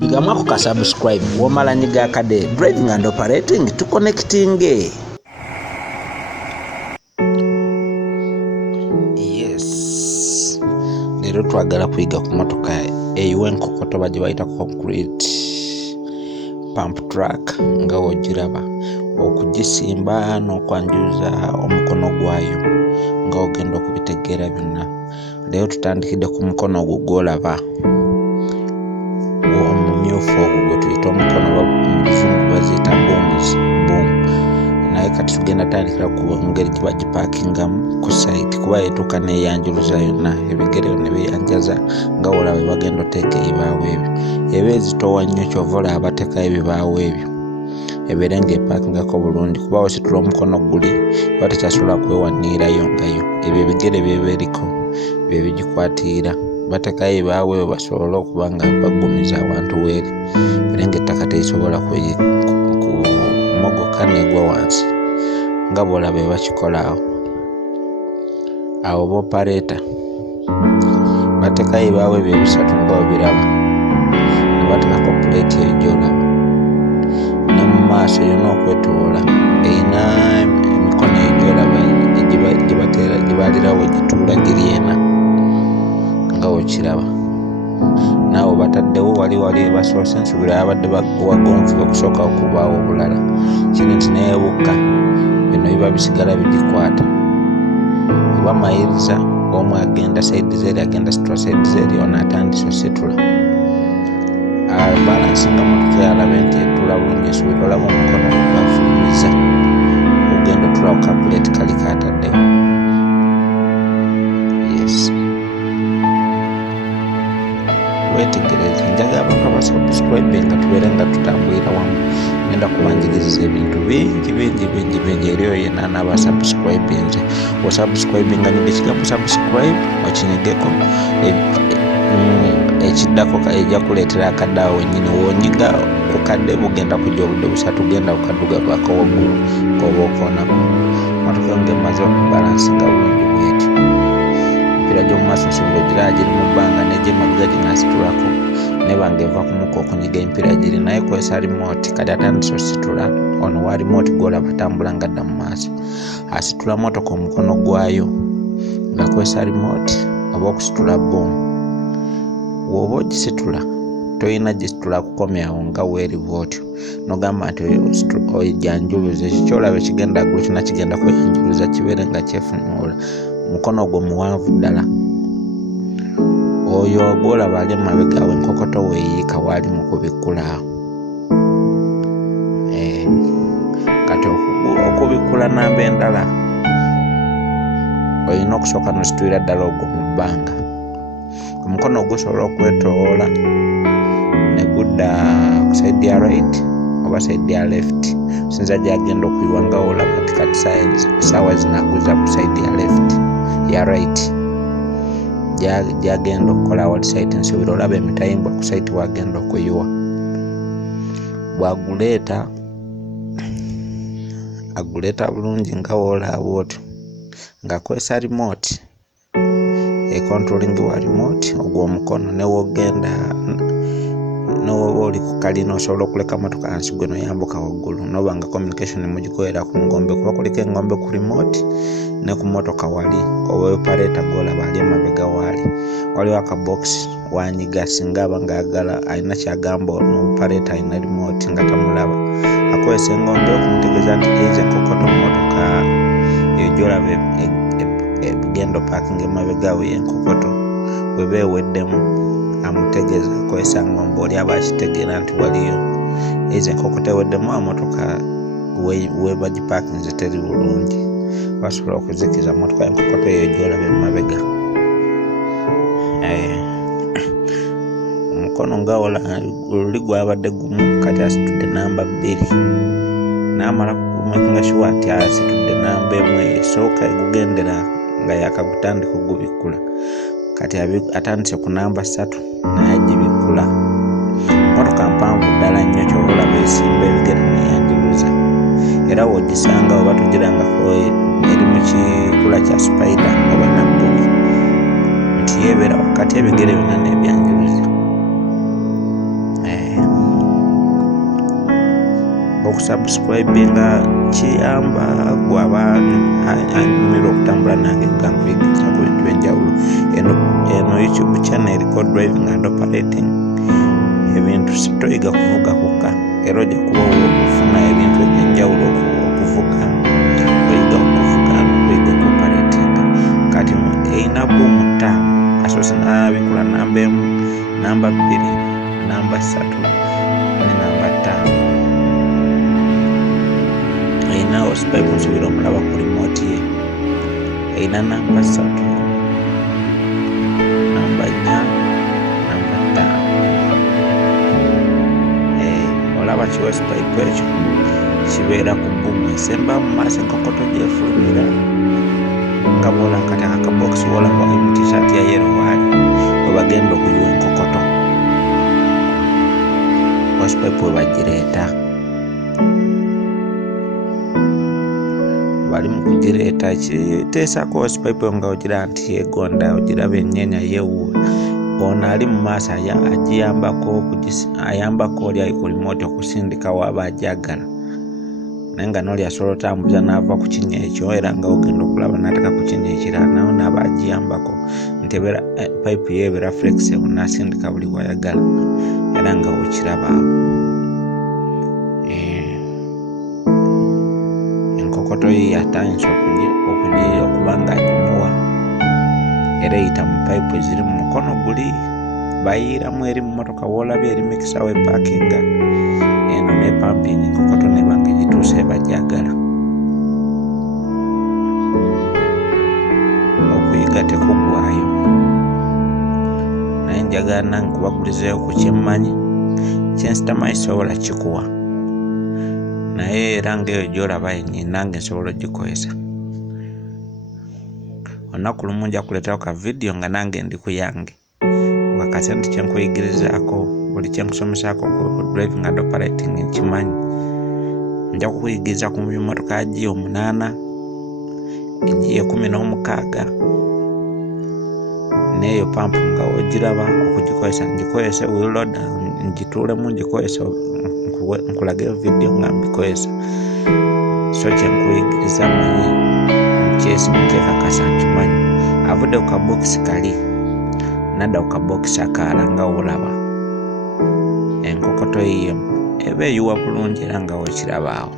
Yigamako ka subscribe womala nyiga kade driving and operating to connecting. Yes. Lero twagala kuyiga ku motoka eyiwa enkokoto baje bayita concrete pump truck nga wogiraba okugisimba n'okwanjuza omukono gwayo nga ogenda okubitegeera byonna. Lero tutandikidde ku mukono ogwo gwolaba omumyufu ogwo gwe tuyita omukono muzungu baziyita booms boom. Naye kati tugenda tandikira ku ngeri gye bagipakingamu ku site kuba yetuuka neyanjuluza yonna ebigere ne beyanjaza nga olaba bagenda oteeka ebibaawo ebyo ebezitowa nnyo kyova olaba bateekayo ebibaawo ebyo ebeere ng'epakingako bulungi kuba ositula omukono guli oba tekyasobola kwewanirayo ngayo ebyo ebigere byeberiko byebigikwatira bateekayo ebibaawo ebyo basobole okuba nga bagumiza awantu weeri ebeere ng'ettaka terisobola kumogoka negwa wansi nga bwolaba bakikola awo boopareta bateekayo ebibaawo ebyo ebisatu nga obiraba ne bateekako puleeti eyo gyolaba ne mu maaso yonna okwetoola erina emikono egyolaba gyebalirawo wegituula giri ena nga wekiraba naawe bataddewo wali basoose nsubira abadde wagonvuga okusooka okubaawo obulala kiri nti neebuka bino biba bisigala bigikwata oba mayiriza omu agenda saidi zeeri agenda situla saidi zeeri ono atandise ositula balansi nga motoka yalabe nti etula bulungi esubira olaba omukono gafulumiza ogenda otulawo kapuleti kali kataddewo. Yes. Wetegereze njaga abantu abasubscribe nga tubeere nga tutambulira wamu ngenda kubanjiriza ebintu bingi eriyo yenna n'abasubscribinze osubscribinga nyinga ekigambo subscribe okinyigeko ekiddako ejja kuleetera akadde wenyini wonyiga ku kadde bugenda kujja obudde busatu genda kukaddugavuako waggulu koba okoonako motoka ng'emaze okubalansinga bulungi bwetyo mpira gy'omu maaso nsubira ogiraba giri mu bbanga n'egy'emabega ginaasitulako nebanga eva kumuka okunyiga empiira giri naye kozesa remote kati atandise ositula ono wa remote gwolaba atambula nga adda mu maaso asitula motoka omukono gwayo ng'akozesa remote oba okusitula boom. Bw'oba ogisitula toyina gisitula kukomyawo nga weeri bwotyo nogamba nti ojanjuluza ekikyolaba ekigenda ggulu kyonna kigenda kweyanjuluza kibeere nga kyefunyuula mukono ogwo muwanvu ddala oyo gwolaba ali emabega enkokoto weeyiika waali mu kubikkula kati okubikkula namba endala olina okusooka nositulira ddala ogwo mu bbanga omukono ogusobola okwetoola ne gudda ku saidi ya right oba saidi ya left sinza gyagenda okuyiwa nga olaba nti kati saawa zinaguza ku saidi ya left ya right gyagenda okukola wali saiti nsubira olaba emitayimbwa ku saiti wagenda okuyiwa aguleeta bulungi nga woolaba otyo ng'akozesa remote controlling wa remote ogw'omukono newogenda nowoba oli ku kalina osobola okuleka motoka hansi gwe noyambuka waggulu noba nga communication mugikolera ku ngombe kuba kuliko engombe ku remote ne ku motoka wali oba opareta gwolaba ali emabega waliwo akabox wanyiga singa aba ngaagala alina kyagamba ono opareta alina remote nga tamulaba akozesa engombe okumutegeeza nti eza enkokoto mu motoka eyo gyolaba egenda parking emabega we enkokoto bweba eweddemu amutegeeza akozesa ngombe oli aba akitegeera nti waliyo eza enkokoto eweddemu amotoka weba gipakinze teri bulungi basobola okuzikiza motoka enkokoto eyo gyolaba emabega omukono nga oli gwabadde gumu kati asitudde namba 2 n'amala kumakinga sure nti asitudde namba 1 esooka egugendera nga yakagutandika okubikkula kati atandise ku namba 3 naye agibikkula motoka mpanvu ddala nnyo kyova olaba esimba ebigere neyanjuluza era wogisanga oba tugirangako eri mu kikula kya spider oba nabbubi nti yeebeera wakati ebigere byonna nebyanjuluza okusubscribinga kiyamba gwaba anyumira okutambula nange nga nkuyigiriza ku bintu byenjawulo. Eno YouTube channel called Driving and Operating ebintu toyiga kuvuga kukka, era ojja kuba ofuna ebintu ebyenjawulo okuvuga, oyiga okuvuga noyiga okuparatinga. Kati eyina boomu 5 asoose n'abikula namba 1, namba 2, namba 3 ne namba 5. Eyina hosipayipu nsuubira omulaba ku remote ye. Eyina namba 3, namba 4, namba 5. Olaba ki hosipayipu ekyo kibeera ku bbuumu esemba mu maaso enkokoto gyefulumira nga bwola akataka akabokisi wolaba mu t-shirt ya yellow waali webagenda okuyiwa enkokoto. Hosipayipu webagireeta bali mu kugireeta, kiteesako hosipayipu nga ogira nti yegonda, ogiraba ennyenya yeewuwe. Ono ali mu maaso ayambako oli ali ku remote okusindika waaba agyagala, naye nga n'oli asobola otambuza n'ava ku kinya ekyo era nga ogenda okulaba n'ataka ku kinya ekirala, nawe n'aba agiyambako nti payipu ye ebeera flexible, n'asindika buli wayagala era nga okiraba awo. Enkokoto ye atandise okuba nga agimuwa, era eyita mu payipu eziri mu mukono guli, bayiiramu eri mu motoka woolabye eri mikisa wepakinga. Eno ne pampinga enkokoto neba nga egituuse ebagyagala. Okuyiga tekuggwaayo, naye njagala nange kubagulizeeyo ku kyemmanyi, kyensitamanyi sobola kikuwa, naye era ng'eyo gy'olaba yennyini nange nsobola ogikozesa. Olunaku lumu nja kuleetawo ka vidiyo nga nange ndi ku yange, wakase nti kyenkuyigirizaako buli kyenkusomesaako ku driving and operating nkimanyi. Nja kukuyigiriza ku mmotoka ya G8, G16 n'eyo pampu nga ogiraba okugikozesa ngikozese wheel loader, ngituulemu ngikozesa, nkulagayo vidiyo nga mbikozesa. So kyenkuyigiriza manyi nkyekakasa nkimanyi. Avudde ku kabokisi kali nadda ku kabokisi akalala nga wolaba. Enkokoto yiyo eba eyiwa bulungi era nga wekiraba awo.